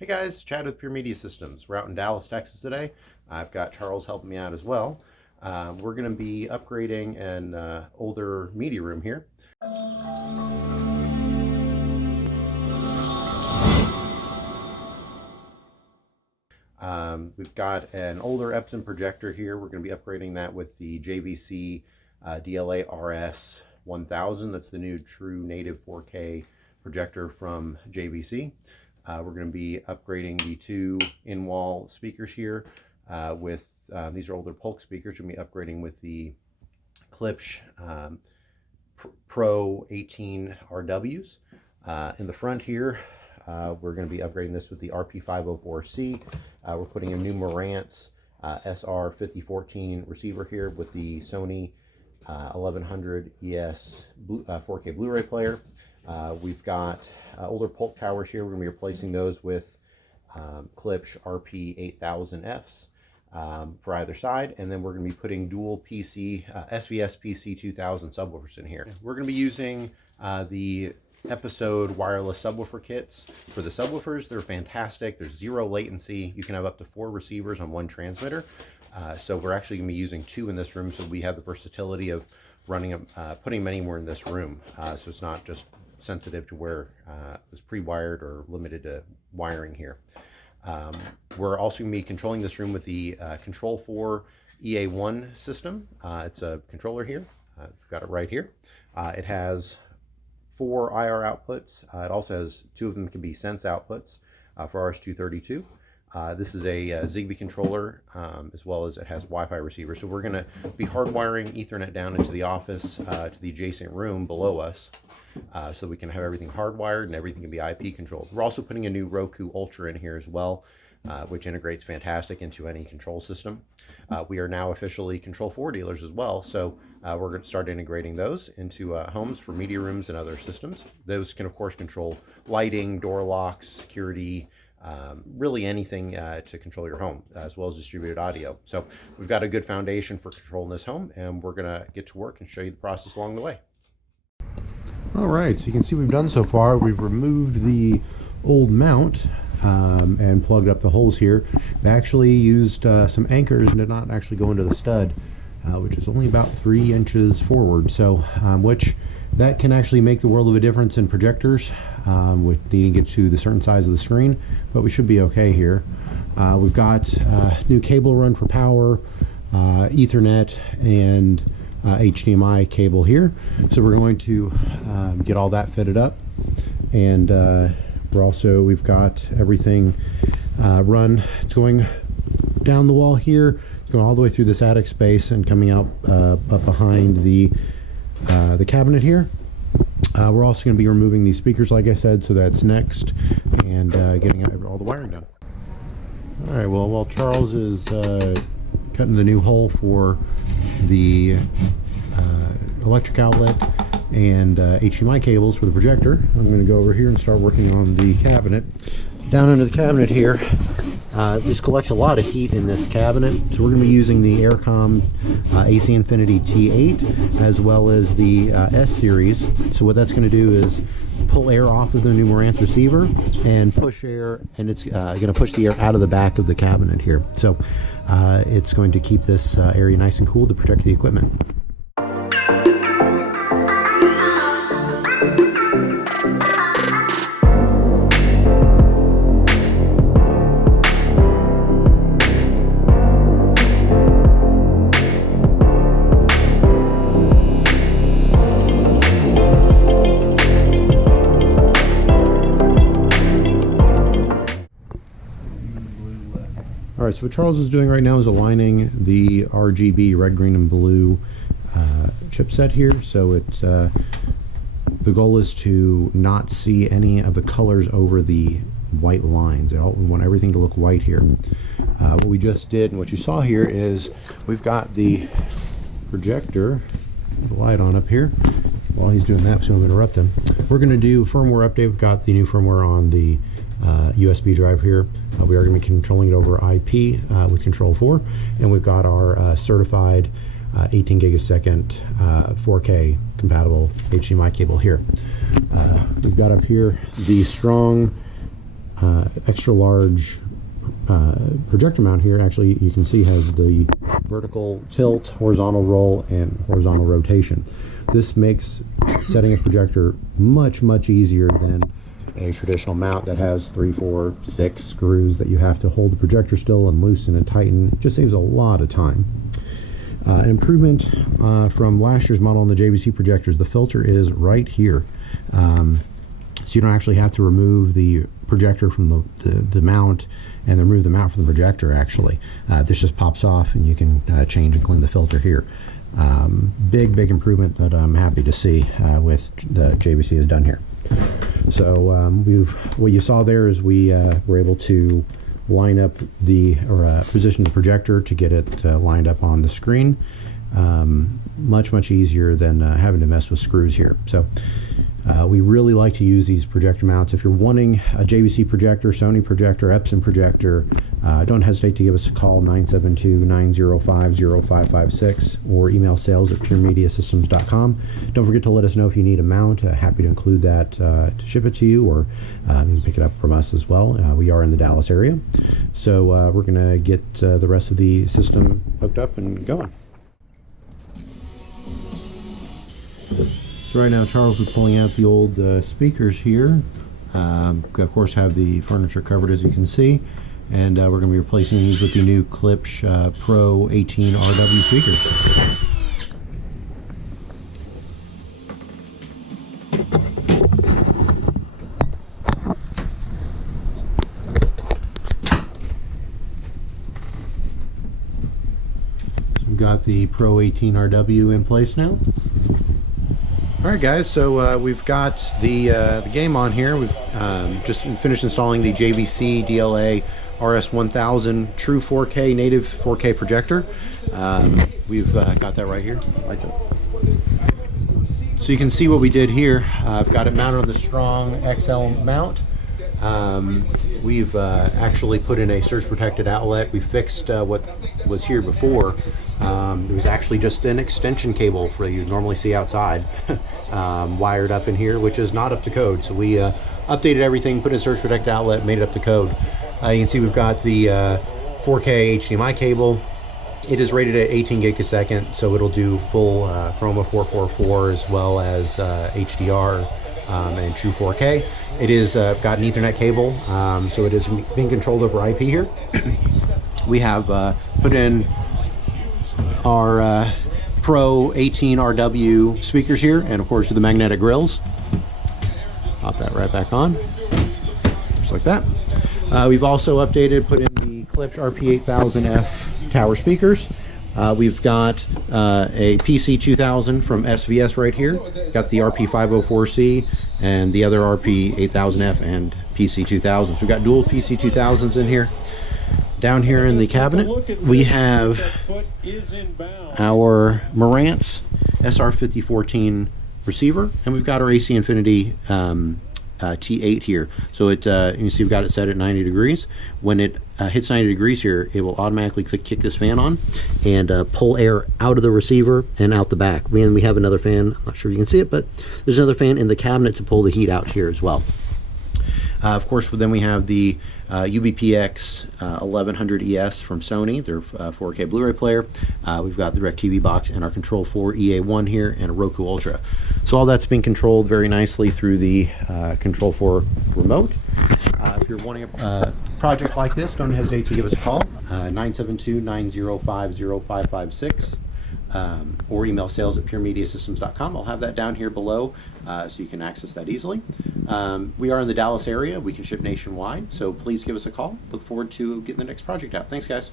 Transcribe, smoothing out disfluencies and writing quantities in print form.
Hey guys, Chad with Pure Media Systems. We're out in Dallas, Texas today. I've got Charles helping me out as well. We're going to be upgrading an older media room here. We've got an older Epson projector here. We're going to be upgrading that with the JVC DLA RS 1000. That's the new true native 4K projector from JVC. We're going to be upgrading the two in-wall speakers here with, these are older Polk speakers. We're going to be upgrading with the Klipsch Pro 18 RWs. In the front here, we're going to be upgrading this with the RP504C. We're putting a new Marantz SR5014 receiver here with the Sony 1100 ES 4K Blu-ray player. We've got older Polk towers here. We're going to be replacing those with Klipsch RP8000Fs for either side, and then we're going to be putting dual PC SVS PC2000 subwoofers in here. We're going to be using the Episode wireless subwoofer kits for the subwoofers. They're fantastic. There's zero latency. You can have up to 4 receivers on one transmitter. So we're actually going to be using 2 in this room, so we have the versatility of running putting them anywhere in this room. So it's not just sensitive to where it's pre-wired or limited to wiring here. We're also going to be controlling this room with the Control4 EA1 system. It's a controller here. I've got it right here. It has 4 IR outputs. It also has 2 of them can be sense outputs for RS-232. This is a Zigbee controller, as well as it has Wi-Fi receiver. So we're going to be hardwiring Ethernet down into the office to the adjacent room below us, so we can have everything hardwired and everything can be IP controlled. We're also putting a new Roku Ultra in here as well, which integrates fantastic into any control system. We are now officially Control4 dealers as well, so we're going to start integrating those into homes for media rooms and other systems. Those can, of course, control lighting, door locks, security, really anything to control your home, as well as distributed audio. So we've got a good foundation for controlling this home, and we're going to get to work and show you the process along the way. All right, so you can see what we've done so far. We've removed the old mount and plugged up the holes here. They actually used some anchors and did not actually go into the stud, which is only about 3 inches forward. So, which that can actually make the world of a difference in projectors with needing to get to the certain size of the screen, but we should be okay here. We've got new cable run for power, Ethernet, and HDMI cable here. So we're going to get all that fitted up, and we've got everything run. It's going down the wall here, it's going all the way through this attic space and coming out up behind the cabinet here. We're also going to be removing these speakers, like I said, so that's next, and getting all the wiring done. All right, well, while Charles is cutting the new hole for the electric outlet and HDMI cables for the projector, I'm going to go over here and start working on the cabinet. Down under the cabinet here, this collects a lot of heat in this cabinet, so we're going to be using the Aircom AC Infinity T8 as well as the S series. So what that's going to do is pull air off of the new Marantz receiver and push air, and it's going to push the air out of the back of the cabinet here. So it's going to keep this area nice and cool to protect the equipment. Alright, so what Charles is doing right now is aligning the RGB, red, green, and blue chipset here. So it's the goal is to not see any of the colors over the white lines. We want everything to look white here. What we just did and what you saw here is we've got the projector, the light on up here. While he's doing that, so I'm going to interrupt him. We're going to do a firmware update. We've got the new firmware on the USB drive here. We are going to be controlling it over IP with Control4, and we've got our certified 18 gigasecond 4K compatible HDMI cable here. We've got up here the strong extra large projector mount here, actually, you can see has the vertical tilt, horizontal roll, and horizontal rotation. This makes setting a projector much easier than a traditional mount that has 3, 4, 6 screws that you have to hold the projector still and loosen and tighten. It just saves a lot of time. An improvement from last year's model on the JVC projectors, the filter is right here. So you don't actually have to remove the projector from the mount and then remove the mount from the projector, actually. This just pops off and you can change and clean the filter here. Big improvement that I'm happy to see with the JVC has done here. So what you saw there is we were able to line up position the projector to get it lined up on the screen. Much easier than having to mess with screws here. So we really like to use these projector mounts. If you're wanting a JVC projector, Sony projector, Epson projector, don't hesitate to give us a call, 972-905-0556, or email sales@puremediasystems.com. Don't forget to let us know if you need a mount. Happy to include that to ship it to you, or you can pick it up from us as well. We are in the Dallas area. So we're going to get the rest of the system hooked up and going. So right now Charles is pulling out the old speakers here. Of course have the furniture covered, as you can see, and we're going to be replacing these with the new Klipsch Pro 18 RW speakers. So we've got the Pro 18 RW in place now. Alright guys, so we've got the game on here. We've just finished installing the JVC DLA RS1000 true 4K native 4K projector. We've got that right here. So you can see what we did here. I've got it mounted on the Strong XL mount. We've actually put in a surge protected outlet. We fixed what was here before. It was actually just an extension cable for you normally see outside, wired up in here, which is not up to code. So we updated everything, put in a surge protected outlet, made it up to code. You can see we've got the 4K HDMI cable. It is rated at 18 gig a second, so it'll do full Chroma 444 as well as HDR. And true 4K. It is got an Ethernet cable, so it is being controlled over IP here. We have put in our Pro 18 RW speakers here, and of course the magnetic grills. Pop that right back on, just like that. We've also updated, put in the Klipsch RP8000F tower speakers. We've got a PC2000 from SVS right here. Got the RP504C and the other RP8000F and PC2000s. We've got dual PC2000s in here. Down here in the cabinet, we have our Marantz SR5014 receiver, and we've got our AC Infinity T8 here. So it you can see we've got it set at 90 degrees. When it hits 90 degrees here, it will automatically kick this fan on and pull air out of the receiver and out the back. We have another fan. I'm not sure if you can see it, but there's another fan in the cabinet to pull the heat out here as well. Of course, then we have the UBPX 1100 ES from Sony, their 4K Blu-ray player. We've got the DirecTV box and our Control4 EA1 here and a Roku Ultra. So all that's being controlled very nicely through the Control4 remote. If you're wanting a project like this, don't hesitate to give us a call, 972-905-0556. Or email sales@puremediasystems.com. I'll have that down here below so you can access that easily. We are in the Dallas area. We can ship nationwide, so please give us a call. Look forward to getting the next project out. Thanks, guys.